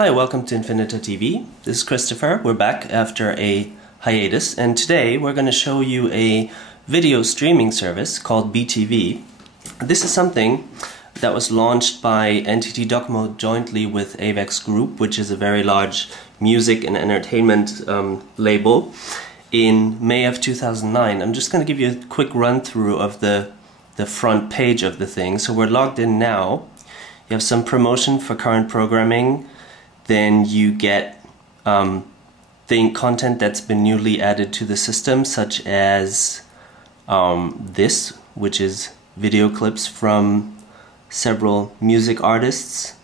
Hi, welcome to Infinita TV. This is Christopher. We're back after a hiatus, and today we're going to show you a video streaming service called BeeTV. This is something that was launched by NTT DoCoMo jointly with Avex Group, which is a very large music and entertainment label, in May of 2009. I'm just going to give you a quick run through of the front page of the thing. So we're logged in now. You have some promotion for current programming. Then you get content that's been newly added to the system, such as this, which is video clips from several music artists,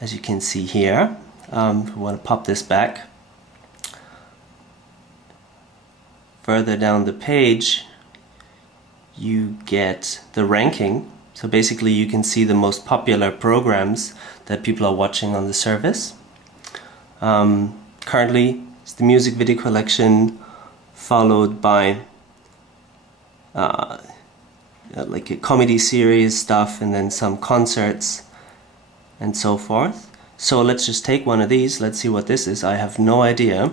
as you can see here. If we want to pop this back. Further down the page, you get the ranking. So basically you can see the most popular programs that people are watching on the service. Currently it's the music video collection, followed by like a comedy series stuff, and then some concerts and so forth. So let's just take one of these. Let's see what this is. I have no idea.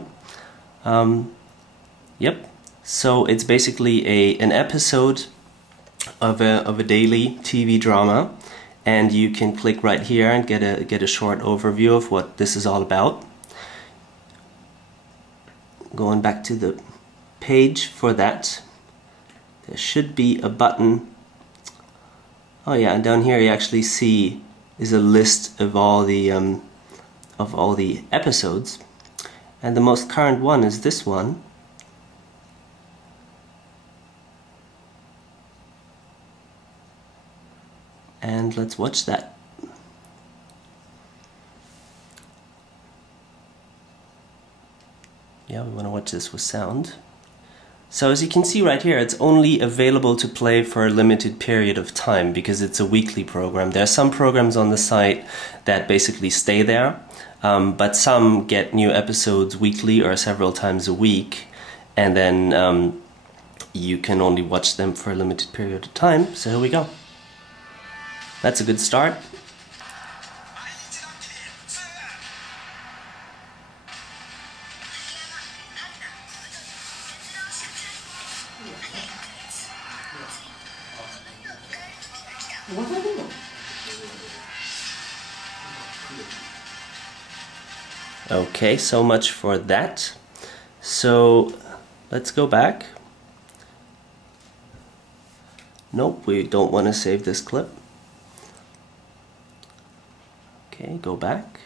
Yep. So it's basically an episode of a daily TV drama, and you can click right here and get a short overview of what this is all about. Going back to the page for that, there should be a button. Oh yeah, and down here you actually see is a list of all the episodes, and the most current one is this one. And let's watch that. Yeah, we want to watch this with sound. So as you can see right here, it's only available to play for a limited period of time because it's a weekly program. There are some programs on the site that basically stay there, but some get new episodes weekly or several times a week, and then you can only watch them for a limited period of time. So here we go. That's a good start. Okay, so much for that. So let's go back. Nope, we don't want to save this clip. Okay, go back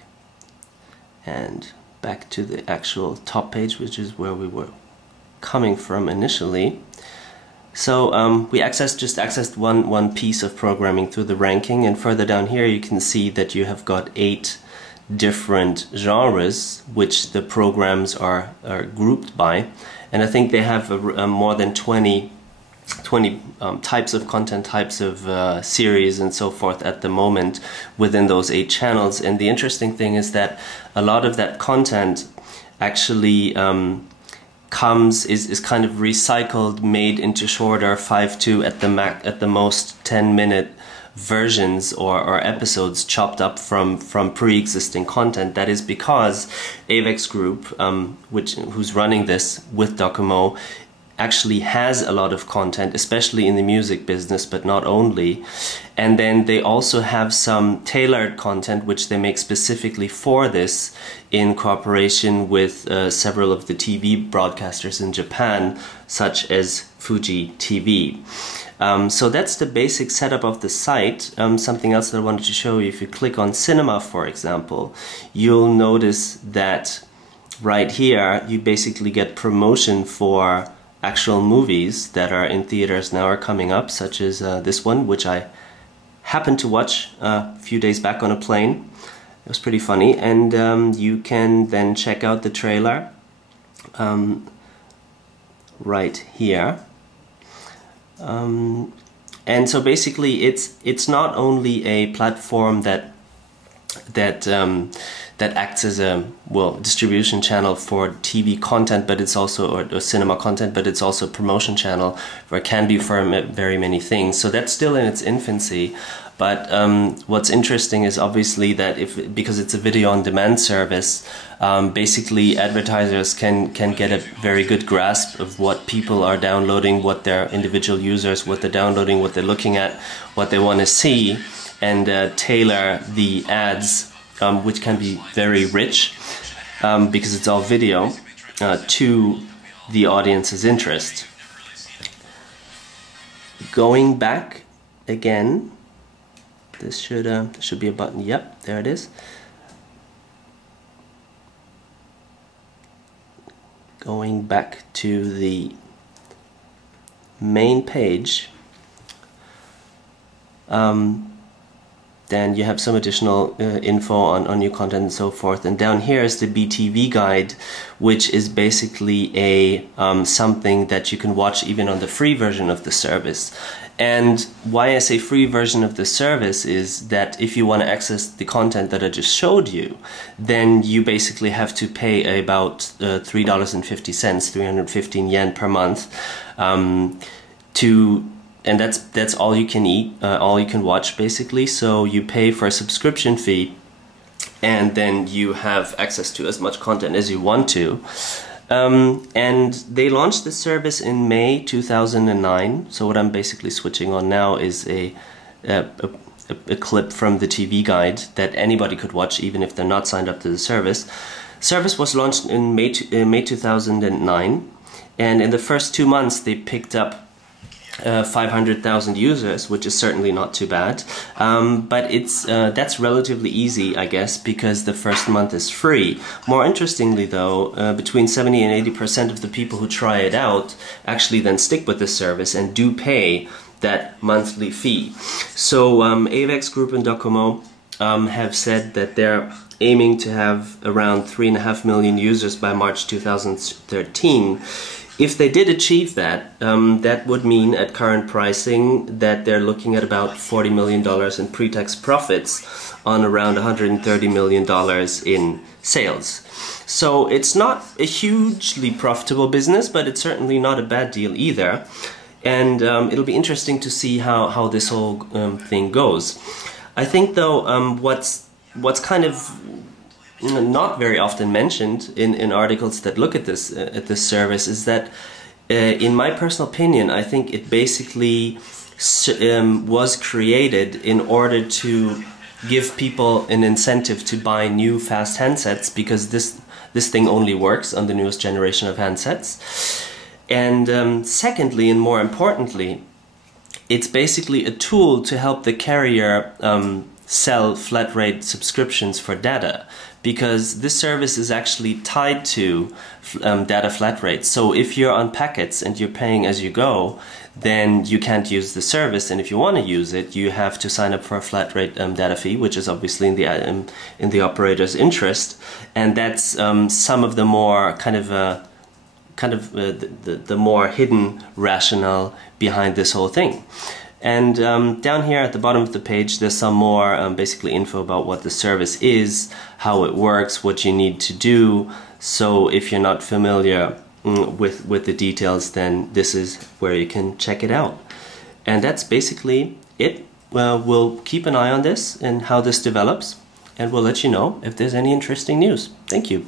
and back to the actual top page, which is where we were coming from initially. So we just accessed one piece of programming through the ranking, and further down here you can see that you have got 8 different genres which the programs are grouped by, and I think they have more than 20 types of content, types of series and so forth at the moment within those 8 channels. And the interesting thing is that a lot of that content actually is kind of recycled, made into shorter 5 to at the most 10-minute versions or episodes chopped up from pre-existing content. That is because Avex Group, who's running this with DoCoMo, actually has a lot of content, especially in the music business, but not only. And then they also have some tailored content which they make specifically for this in cooperation with several of the TV broadcasters in Japan, such as Fuji TV. So that's the basic setup of the site. Something else that I wanted to show you, if you click on cinema, for example, you'll notice that right here you basically get promotion for actual movies that are in theaters now or coming up, such as this one, which I happened to watch a few days back on a plane. It was pretty funny, and you can then check out the trailer right here. And so basically it's not only a platform that that acts as a, well, distribution channel for TV content, but it's also, or cinema content, but it's also a promotion channel where it can be for very many things. So that's still in its infancy. But what's interesting is obviously that because it's a video on demand service, basically advertisers can get a very good grasp of what people are downloading, what their individual users, what they're downloading, what they're looking at, what they want to see, and tailor the ads, which can be very rich because it's all video, to the audience's interest. Going back again, this should be a button. Yep, there it is. Going back to the main page, then you have some additional info on new content and so forth. And down here is the BeeTV guide, which is basically a something that you can watch even on the free version of the service. And why I say free version of the service is that if you want to access the content that I just showed you, then you basically have to pay about $3.50, 315 yen per month, and that's all you can eat, all you can watch basically. So you pay for a subscription fee, and then you have access to as much content as you want to. And they launched the service in May 2009. So what I'm basically switching on now is a clip from the TV guide that anybody could watch, even if they're not signed up to the service. Service was launched in May 2009, and in the first 2 months they picked up 500,000 users, which is certainly not too bad, but it's that's relatively easy, I guess, because the first month is free. More interestingly though, between 70 and 80% of the people who try it out actually then stick with the service and do pay that monthly fee. So Avex Group and DoCoMo have said that they're aiming to have around 3.5 million users by March 2013. If they did achieve that, that would mean at current pricing that they're looking at about $40 million in pre-tax profits on around $130 million in sales. So it's not a hugely profitable business, but it's certainly not a bad deal either. And it'll be interesting to see how this whole thing goes. I think though what's kind of not very often mentioned in articles that look at this service is that, in my personal opinion, I think it basically was created in order to give people an incentive to buy new fast handsets, because this thing only works on the newest generation of handsets. And secondly, and more importantly, it's basically a tool to help the carrier sell flat rate subscriptions for data, because this service is actually tied to data flat rates. So if you're on packets and you're paying as you go, then you can't use the service, and if you want to use it, you have to sign up for a flat rate data fee, which is obviously in the operator's interest, and that's some of the more the more hidden rationale behind this whole thing. And down here at the bottom of the page, there's some more basically info about what the service is, how it works, what you need to do. So if you're not familiar with the details, then this is where you can check it out. And that's basically it. We'll keep an eye on this and how this develops, and we'll let you know if there's any interesting news. Thank you.